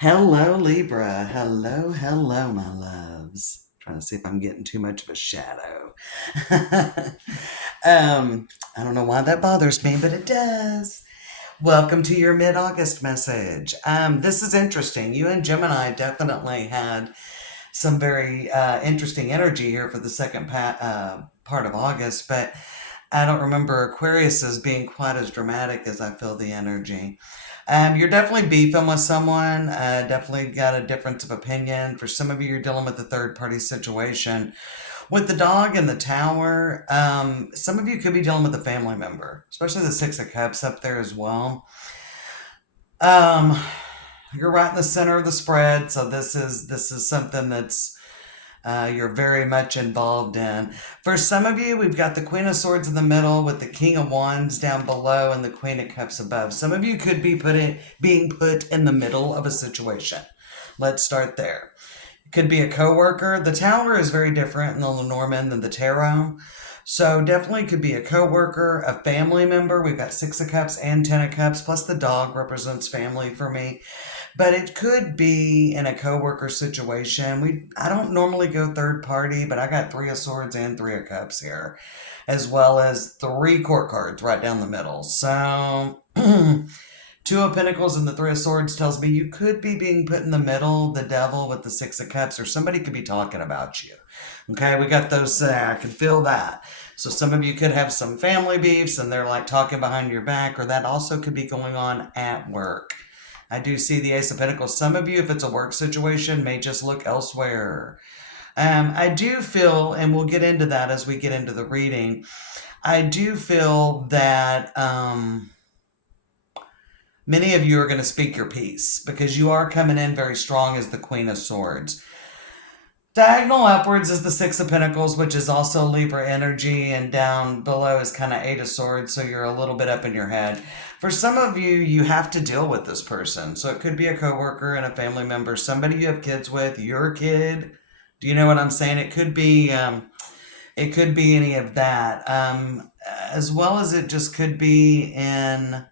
Hello, Libra. Hello, hello, my loves. Trying to see if I'm getting too much of a shadow. I don't know why that bothers me, but it does. Welcome to your mid-August message. This is interesting. You and Gemini definitely had some very interesting energy here for the second part of August, but I don't remember Aquarius as being quite as dramatic as I feel the energy. You're definitely beefing with someone, definitely got a difference of opinion. For some of you, you're dealing with a third party situation. With the dog in the tower, some of you could be dealing with a family member, especially the Six of Cups up there as well. Um, you're right in the center of the spread, so this is something that's you're very much involved in. For some of you, we've got the Queen of Swords in the middle with the King of Wands down below and the Queen of Cups above. Some of you could be being put in the middle of a situation. Let's start there. It could be a coworker. The Tower is very different in the Lenormand than the Tarot. So definitely could be a coworker, a family member. We've got Six of Cups and Ten of Cups, plus the dog represents family for me. But it could be in a coworker situation. I don't normally go third party, but I got Three of Swords and Three of Cups here, as well as three court cards right down the middle. So Two of Pentacles and the Three of Swords tells me you could be being put in the middle, the devil with the Six of Cups, or somebody could be talking about you. Okay, we got those, I can feel that. So some of you could have some family beefs and they're like talking behind your back, or that also could be going on at work. I do see the Ace of Pentacles. Some of you, if it's a work situation, may just look elsewhere. I do feel, and we'll get into that as we get into the reading, I do feel that many of you are going to speak your piece because you are coming in very strong as the Queen of Swords. Diagonal upwards is the Six of Pentacles, which is also Libra energy, and down below is kind of Eight of Swords, so you're a little bit up in your head. For some of you, you have to deal with this person. So it could be a coworker and a family member, somebody you have kids with, your kid. Do you know what I'm saying? It could be any of that, as well as it just could be in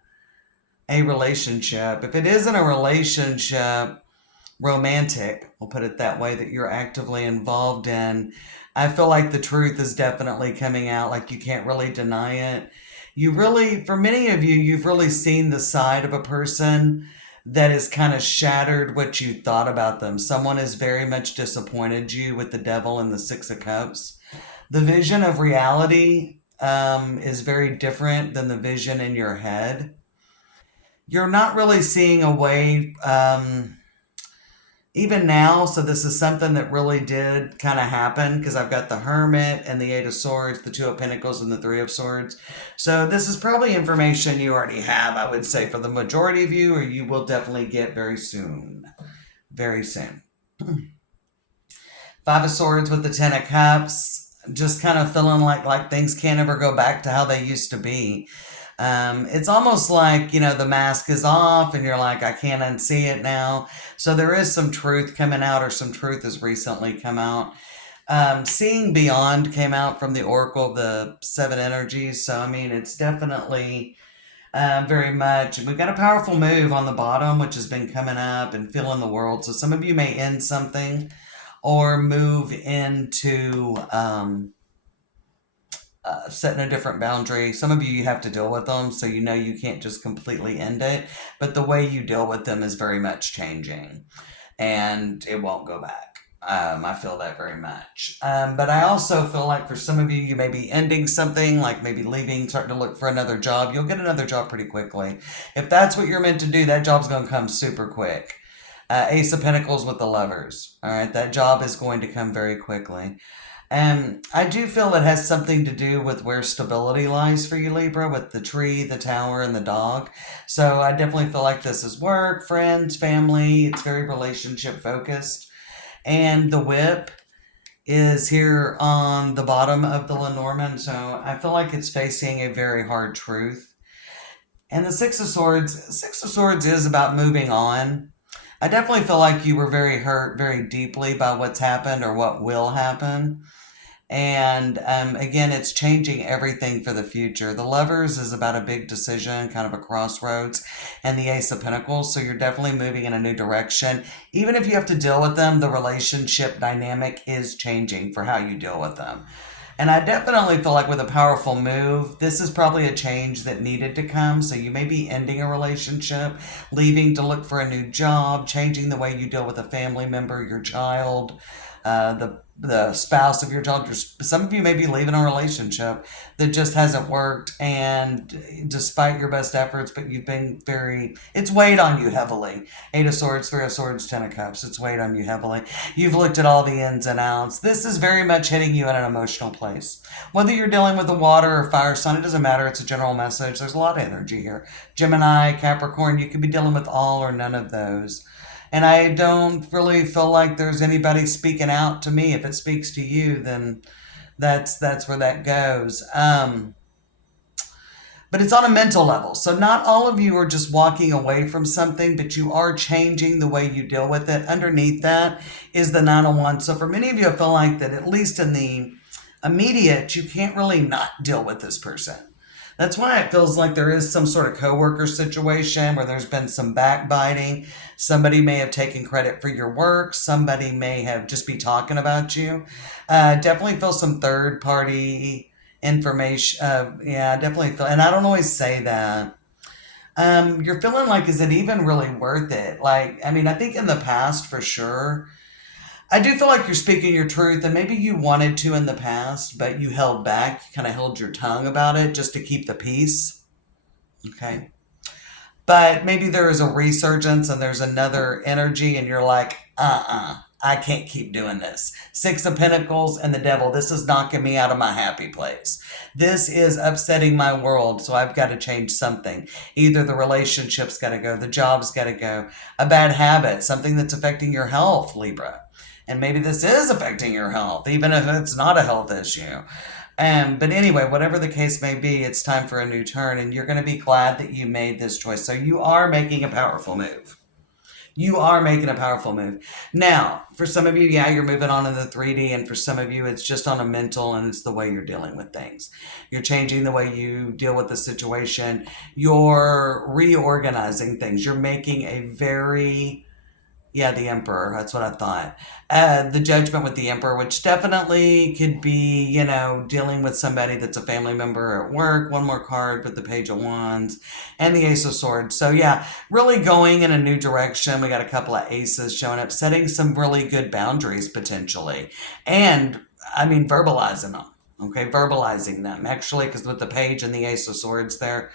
a relationship. If it isn't a relationship, romantic, we'll put it that way, that you're actively involved in, I feel like the truth is definitely coming out. Like you can't really deny it. You really, for many of you, you've really seen the side of a person that has kind of shattered what you thought about them. Someone has very much disappointed you with the devil and the Six of Cups. The vision of reality is very different than the vision in your head. You're not really seeing a way, even now, so this is something that really did kind of happen because I've got the Hermit and the Eight of Swords, the Two of Pentacles, and the Three of Swords. So this is probably information you already have, I would say, for the majority of you, or you will definitely get very soon. Very soon. Five of Swords with the Ten of Cups. Just kind of feeling like things can't ever go back to how they used to be. It's almost like, the mask is off and you're like, I can't unsee it now. So there is some truth coming out, or some truth has recently come out. Seeing Beyond came out from the Oracle of the Seven Energies. So, I mean, it's definitely very much. We've got a powerful move on the bottom, which has been coming up and filling the world. So some of you may end something or move into setting a different boundary. Some of you have to deal with them, so you can't just completely end it. But the way you deal with them is very much changing, and it won't go back. I feel that very much. But I also feel like for some of you, you may be ending something, like maybe leaving, starting to look for another job. You'll get another job pretty quickly. If that's what you're meant to do, that job's going to come super quick. Ace of Pentacles with the Lovers. All right, that job is going to come very quickly. And I do feel it has something to do with where stability lies for you, Libra, with the tree, the tower, and the dog. So I definitely feel like this is work, friends, family. It's very relationship focused. And the whip is here on the bottom of the Lenormand. So I feel like it's facing a very hard truth. And the Six of Swords is about moving on. I definitely feel like you were very hurt very deeply by what's happened or what will happen. And again, it's changing everything for the future. The Lovers is about a big decision, kind of a crossroads, and the Ace of Pentacles. So you're definitely moving in a new direction. Even if you have to deal with them, the relationship dynamic is changing for how you deal with them. And I definitely feel like with a powerful move, this is probably a change that needed to come. So you may be ending a relationship, leaving to look for a new job, changing the way you deal with a family member, your child, the spouse of your child. Some of you may be leaving a relationship that just hasn't worked, and despite your best efforts, but you've been it's weighed on you heavily. Eight of Swords, Three of Swords, Ten of Cups. It's weighed on you heavily. You've looked at all the ins and outs. This is very much hitting you in an emotional place. Whether you're dealing with a water or fire sign, it doesn't matter. It's a general message. There's a lot of energy here. Gemini, Capricorn, you could be dealing with all or none of those. And I don't really feel like there's anybody speaking out to me. If it speaks to you, then that's where that goes. But it's on a mental level. So not all of you are just walking away from something, but you are changing the way you deal with it. Underneath that is the Nine of Wands. So for many of you, I feel like that at least in the immediate, you can't really not deal with this person. That's why it feels like there is some sort of coworker situation where there's been some backbiting. Somebody may have taken credit for your work. Somebody may have just be talking about you. Definitely feel some third party information. Yeah, definitely feel, and I don't always say that. You're feeling like, is it even really worth it? Like, I mean, I think in the past for sure, I do feel like you're speaking your truth, and maybe you wanted to in the past, but you held back, you kind of held your tongue about it just to keep the peace. Okay. But maybe there is a resurgence and there's another energy, and you're like, I can't keep doing this. Six of Pentacles and the Devil. This is knocking me out of my happy place. This is upsetting my world, so I've got to change something. Either the relationship's got to go, the job's got to go, a bad habit, something that's affecting your health, Libra. And maybe this is affecting your health, even if it's not a health issue. But anyway, whatever the case may be, it's time for a new turn, and you're going to be glad that you made this choice. So you are making a powerful move. You are making a powerful move. Now, for some of you, yeah, you're moving on in the 3D, and for some of you, it's just on a mental, and it's the way you're dealing with things. You're changing the way you deal with the situation. You're reorganizing things. You're making a very yeah, the Emperor. That's what I thought. The Judgment with the Emperor, which definitely could be, dealing with somebody that's a family member at work. One more card with the Page of Wands and the Ace of Swords. So, yeah, really going in a new direction. We got a couple of aces showing up, setting some really good boundaries potentially. And, I mean, verbalizing them. Okay, verbalizing them. Actually, because with the Page and the Ace of Swords there,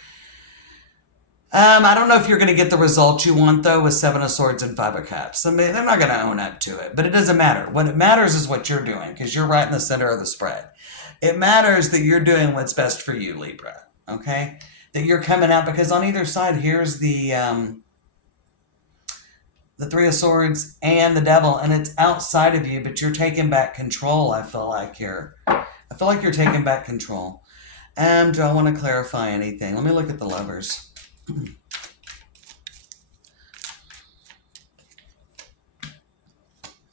I don't know if you're going to get the results you want, though, with Seven of Swords and Five of Cups. I mean, they're not going to own up to it, but it doesn't matter. What it matters is what you're doing, because you're right in the center of the spread. It matters that you're doing what's best for you, Libra, okay? That you're coming out, because on either side, here's the Three of Swords and the Devil, and it's outside of you, but you're taking back control, I feel like here. I feel like you're taking back control. Do I want to clarify anything? Let me look at the Lovers.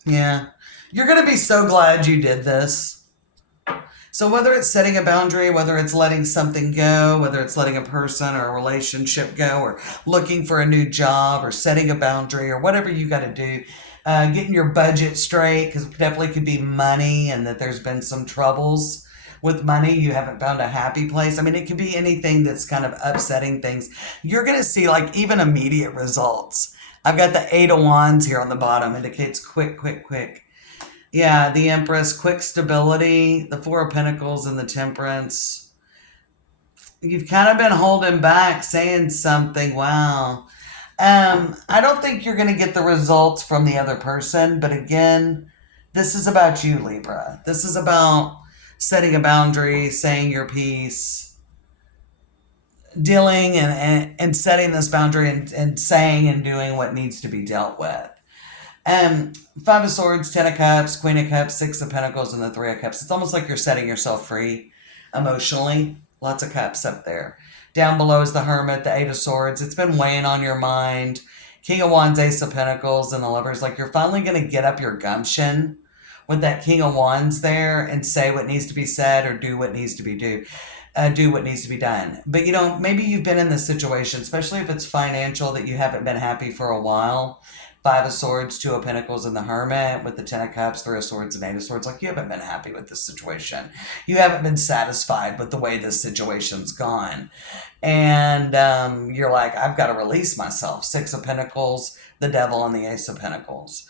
Yeah. You're going to be so glad you did this. So whether it's setting a boundary, whether it's letting something go, whether it's letting a person or a relationship go, or looking for a new job, or setting a boundary, or whatever you got to do, getting your budget straight, because it definitely could be money and that there's been some troubles with money. You haven't found a happy place. I mean, it could be anything that's kind of upsetting things. You're going to see like even immediate results. I've got the Eight of Wands here on the bottom. Indicates quick, quick, quick. Yeah, the Empress, quick stability, the Four of Pentacles and the Temperance. You've kind of been holding back, saying something. Wow. I don't think you're going to get the results from the other person, but again, this is about you, Libra. This is about setting a boundary, saying your piece, dealing and setting this boundary and saying and doing what needs to be dealt with. Five of Swords, Ten of Cups, Queen of Cups, Six of Pentacles, and the Three of Cups. It's almost like you're setting yourself free emotionally. Lots of cups up there. Down below is the Hermit, the Eight of Swords. It's been weighing on your mind. King of Wands, Ace of Pentacles, and the Lovers. Like you're finally going to get up your gumption, with that King of Wands there and say what needs to be said or do what needs to be done. But maybe you've been in this situation, especially if it's financial, that you haven't been happy for a while. Five of Swords, Two of Pentacles, and the Hermit with the Ten of Cups, Three of Swords, and Eight of Swords. Like, you haven't been happy with this situation. You haven't been satisfied with the way this situation's gone. And you're like, I've got to release myself. Six of Pentacles, the Devil, and the Ace of Pentacles.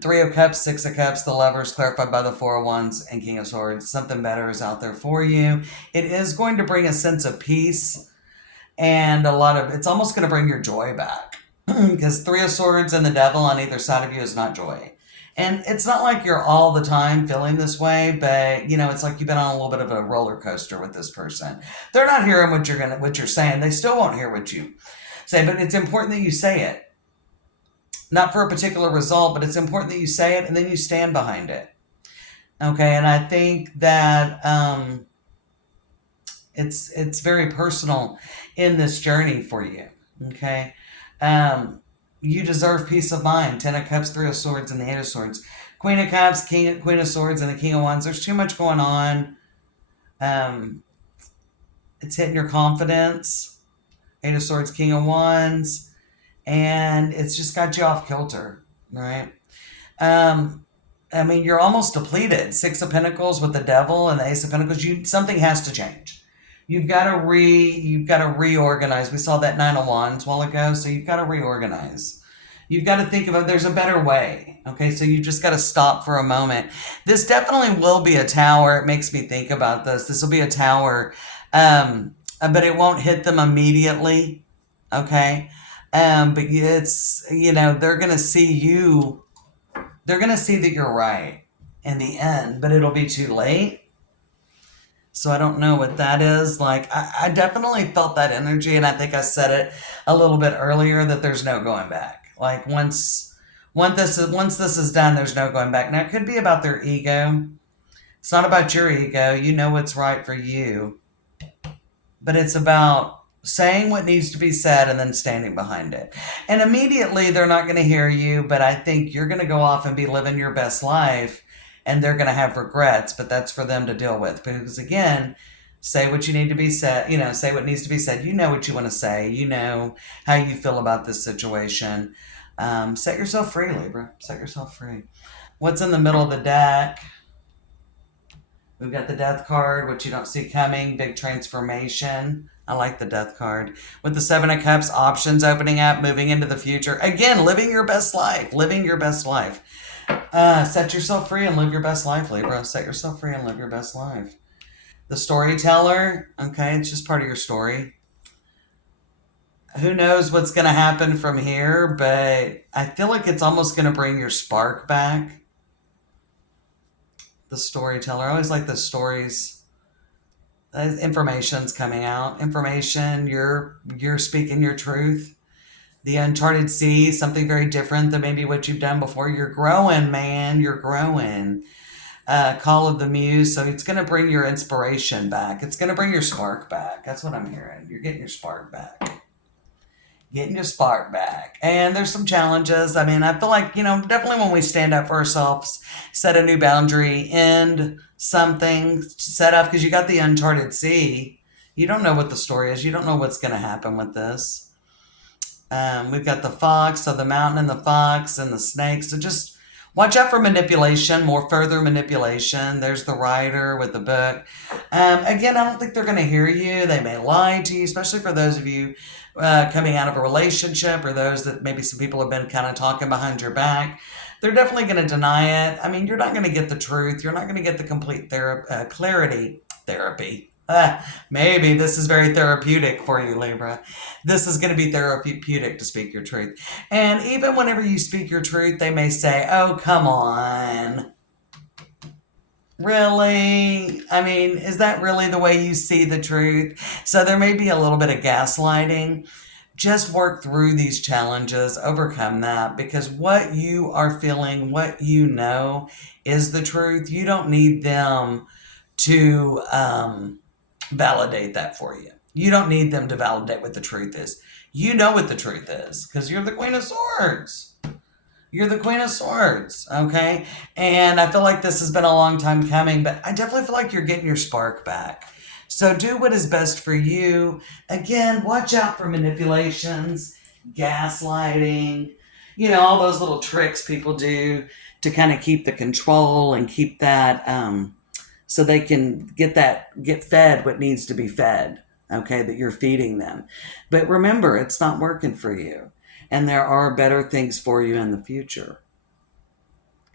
Three of Cups, Six of Cups, the Lovers, clarified by the Four of Wands, and King of Swords. Something better is out there for you. It is going to bring a sense of peace and it's almost going to bring your joy back. Because Three of Swords and the Devil on either side of you is not joy. And it's not like you're all the time feeling this way, but it's like you've been on a little bit of a roller coaster with this person. They're not hearing what you're saying. They still won't hear what you say, but it's important that you say it. Not for a particular result, but it's important that you say it and then you stand behind it. Okay, and I think that it's very personal in this journey for you. Okay, you deserve peace of mind. Ten of Cups, Three of Swords, and the Eight of Swords. Queen of Cups, Queen of Swords, and the King of Wands. There's too much going on. It's hitting your confidence. Eight of Swords, King of Wands. And it's just got you off kilter, right? You're almost depleted. Six of Pentacles with the Devil and the Ace of Pentacles. Something has to change. You've got to reorganize. We saw that Nine of Wands a while ago, so you've got to reorganize. You've got to think about there's a better way. Okay, so you just got to stop for a moment. This definitely will be a tower. It makes me think about this. This will be a tower, but it won't hit them immediately. Okay. But it's, they're going to see you. They're going to see that you're right in the end, but it'll be too late. So I don't know what that is. Like, I definitely felt that energy, and I think I said it a little bit earlier that there's no going back. Like, once this is done, there's no going back. Now, it could be about their ego. It's not about your ego. You know what's right for you. But it's about saying what needs to be said and then standing behind it. And immediately they're not going to hear you, but I think you're going to go off and be living your best life, and they're going to have regrets, but that's for them to deal with. Because again, say what you need to be said, say what needs to be said. You know what you want to say. You know how you feel about this situation. Set yourself free, Libra. Set yourself free. What's in the middle of the deck? We've got the Death card, which you don't see coming. Big transformation. I like the Death card. With the Seven of Cups, options opening up, moving into the future. Again, living your best life. Living your best life. Set yourself free and live your best life, Libra. Set yourself free and live your best life. The Storyteller. Okay, it's just part of your story. Who knows what's going to happen from here, but I feel like it's almost going to bring your spark back. The Storyteller. I always like the stories. Information's coming out. Information, you're speaking your truth. The Uncharted Sea, something very different than maybe what you've done before. You're growing, man. You're growing. Call of the Muse. So it's going to bring your inspiration back. It's going to bring your spark back. That's what I'm hearing. You're getting your spark back. Getting your spark back. And there's some challenges. I feel like, definitely when we stand up for ourselves, set a new boundary, end something, set up, because you got the Uncharted Sea. You don't know what the story is. You don't know what's going to happen with this. We've got the fox, so the mountain and the fox and the snake. So just watch out for manipulation, more further manipulation. There's the writer with the book. Again, I don't think they're going to hear you. They may lie to you, especially for those of you coming out of a relationship, or those that maybe some people have been kind of talking behind your back. They're definitely going to deny it. You're not going to get the truth. You're not going to get the complete therapy. Maybe this is very therapeutic for you, Libra. This is going to be therapeutic to speak your truth. And even whenever you speak your truth, they may say, oh, come on. Really? Is that really the way you see the truth? So there may be a little bit of gaslighting. Just work through these challenges, overcome that, because what you are feeling, what you know is the truth. You don't need them to validate that for you. You don't need them to validate what the truth is. You know what the truth is, because you're the Queen of Swords. You're the Queen of Swords, okay? And I feel like this has been a long time coming, but I definitely feel like you're getting your spark back. So do what is best for you. Again, watch out for manipulations, gaslighting, all those little tricks people do to kind of keep the control and keep that so they can get fed what needs to be fed, okay, that you're feeding them. But remember, it's not working for you. And there are better things for you in the future.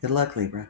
Good luck, Libra.